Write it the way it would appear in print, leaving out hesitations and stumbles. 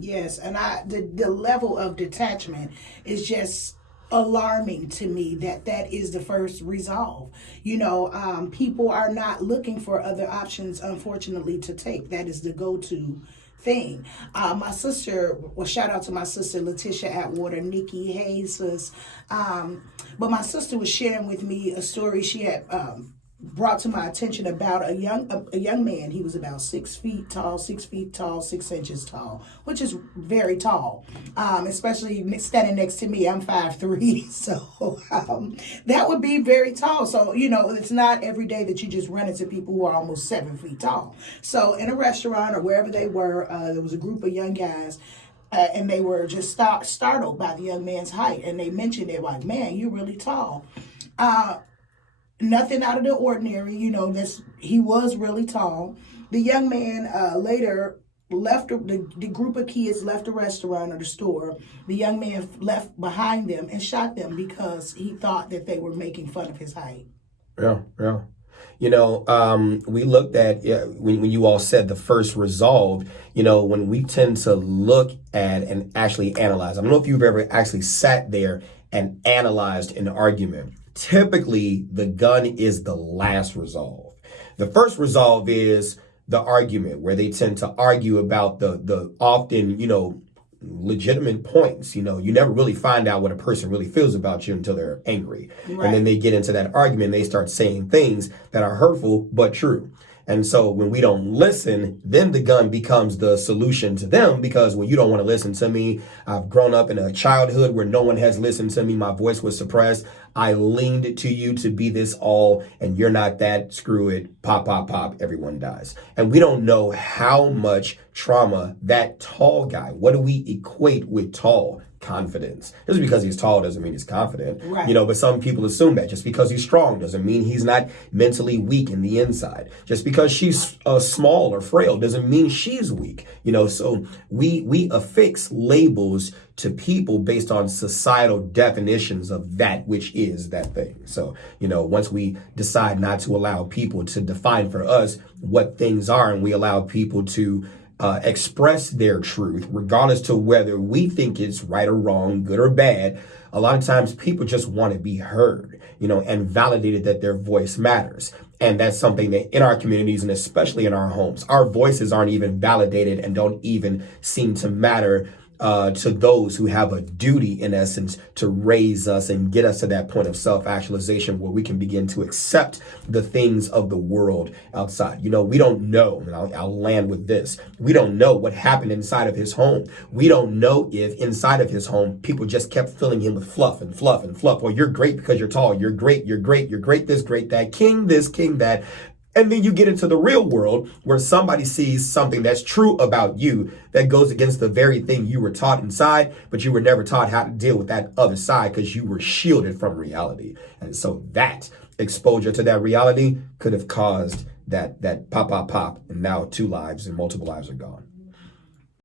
Yes, and the level of detachment is just alarming to me, that is the first resolve. People are not looking for other options, unfortunately, to take. That is the go-to thing. My sister, well, shout out to my sister Letitia Atwater, Nikki Hayes, sis. But my sister was sharing with me a story she had brought to my attention about a young man. He was about 6 feet tall, 6 feet tall, 6 inches tall, which is very tall. Especially standing next to me, I'm 5'3", so that would be very tall. So it's not every day that you just run into people who are almost 7 feet tall. So in a restaurant or wherever they were, there was a group of young guys. And they were just startled by the young man's height, and they mentioned it like, "Man, you're really tall." Nothing out of the ordinary, he was really tall. The young man later left, the group of kids left the restaurant or the store. The young man left behind them and shot them because he thought that they were making fun of his height. Yeah, yeah. We looked at, when you all said the first resolve, when we tend to look at and actually analyze. I don't know if you've ever actually sat there and analyzed an argument. Typically, the gun is the last resolve. The first resolve is the argument, where they tend to argue about the often, legitimate points. You never really find out what a person really feels about you until they're angry. Right. And then they get into that argument and they start saying things that are hurtful but true. And so when we don't listen, then the gun becomes the solution to them, because when you don't want to listen to me, I've grown up in a childhood where no one has listened to me. My voice was suppressed. I leaned to you to be this all, and you're not that. Screw it. Pop, pop, pop. Everyone dies. And we don't know how much trauma that tall guy, what do we equate with tall? Confidence. Just because he's tall doesn't mean he's confident. Right. But some people assume that just because he's strong doesn't mean he's not mentally weak in the inside. Just because she's small or frail doesn't mean she's weak. So we affix labels to people based on societal definitions of that which is that thing. So, once we decide not to allow people to define for us what things are, and we allow people to express their truth, regardless to whether we think it's right or wrong, good or bad. A lot of times people just want to be heard, and validated that their voice matters. And that's something that in our communities, and especially in our homes, our voices aren't even validated and don't even seem to matter to those who have a duty, in essence, to raise us and get us to that point of self-actualization where we can begin to accept the things of the world outside. We don't know, and I'll land with this. We don't know what happened inside of his home. We don't know if inside of his home, people just kept filling him with fluff and fluff and fluff. Well, you're great because you're tall. You're great. You're great. You're great. This, great, that. King this, king that. And then you get into the real world where somebody sees something that's true about you that goes against the very thing you were taught inside, but you were never taught how to deal with that other side because you were shielded from reality. And so that exposure to that reality could have caused that pop, pop, pop. And now 2 lives and multiple lives are gone.